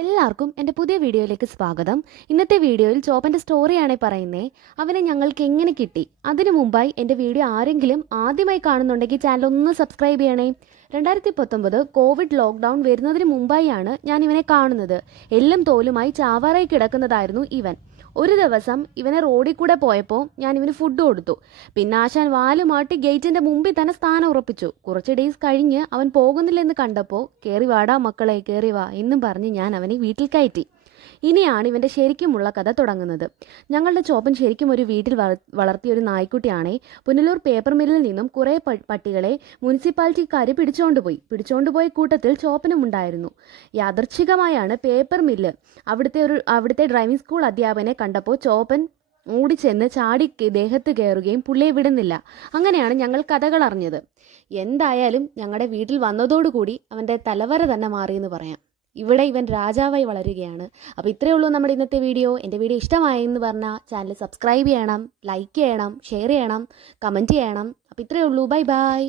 എല്ലാവർക്കും എൻ്റെ പുതിയ വീഡിയോയിലേക്ക് സ്വാഗതം. ഇന്നത്തെ വീഡിയോയിൽ ചോപ്പൻ്റെ സ്റ്റോറിയാണ് പറയുന്നത്. അവനെ ഞങ്ങൾക്ക് എങ്ങനെ കിട്ടി. അതിനു മുമ്പായി എൻ്റെ വീഡിയോ ആരെങ്കിലും ആദ്യമായി കാണുന്നുണ്ടെങ്കിൽ ചാനൽ ഒന്ന് സബ്സ്ക്രൈബ് ചെയ്യണേ. 2019 കോവിഡ് ലോക്ക്ഡൗൺ വരുന്നതിന് മുമ്പായാണ് ഞാൻ ഇവനെ കാണുന്നത്. എല്ലും തോലുമായി ചാവാറായി കിടക്കുന്നതായിരുന്നു ഇവൻ. ഒരു ദിവസം ഇവനെ റോഡിൽ കൂടെ പോയപ്പോൾ ഞാൻ ഇവന് ഫുഡ് കൊടുത്തു. പിന്നെ ആശാൻ വാലുമാട്ടി ഗേറ്റിൻ്റെ മുമ്പിൽ തന്നെ സ്ഥാനം ഉറപ്പിച്ചു. കുറച്ച് ഡേയ്സ് കഴിഞ്ഞ് അവൻ പോകുന്നില്ലെന്ന് കണ്ടപ്പോൾ കയറി വാടാ മക്കളെ, കയറി വാ എന്നും പറഞ്ഞ് ഞാൻ അവനെ വീട്ടിൽ കയറ്റി. ഇനിയാണ് ഇവൻ്റെ ശരിക്കുമുള്ള കഥ തുടങ്ങുന്നത്. ഞങ്ങളുടെ ചോപ്പൻ ശരിക്കും ഒരു വീട്ടിൽ വളർത്തിയ ഒരു നായ്ക്കുട്ടിയാണേ. പുനലൂർ പേപ്പർ മില്ലിൽ നിന്നും കുറേ പട്ടികളെ മുനിസിപ്പാലിറ്റിക്കാർ പിടിച്ചോണ്ടുപോയ കൂട്ടത്തിൽ ചോപ്പനും ഉണ്ടായിരുന്നു. യാദർച്ഛികമായാണ് പേപ്പർ മില്ല് അവിടുത്തെ ഡ്രൈവിംഗ് സ്കൂൾ അധ്യാപകനെ കണ്ടപ്പോൾ ചോപ്പൻ ഓടിച്ചെന്ന് ചാടി ദേഹത്ത് കയറുകയും പുള്ളിയെ വിടുന്നില്ല. അങ്ങനെയാണ് ഞങ്ങൾ കഥകൾ അറിഞ്ഞത്. എന്തായാലും ഞങ്ങളുടെ വീട്ടിൽ വന്നതോടുകൂടി അവൻ്റെ തലവര തന്നെ മാറിയെന്ന് പറയാം. ഇവിടെ ഇവൻ രാജാവായി വളരുകയാണ്. അപ്പോൾ ഇത്രയേ ഉള്ളൂ നമ്മുടെ ഇന്നത്തെ വീഡിയോ. എൻ്റെ വീഡിയോ ഇഷ്ടമായെന്ന് പറഞ്ഞാൽ ചാനൽ സബ്സ്ക്രൈബ് ചെയ്യണം, ലൈക്ക് ചെയ്യണം, ഷെയർ ചെയ്യണം, കമൻറ്റ് ചെയ്യണം. അപ്പോൾ ഇത്രയേ ഉള്ളൂ. Bye bye.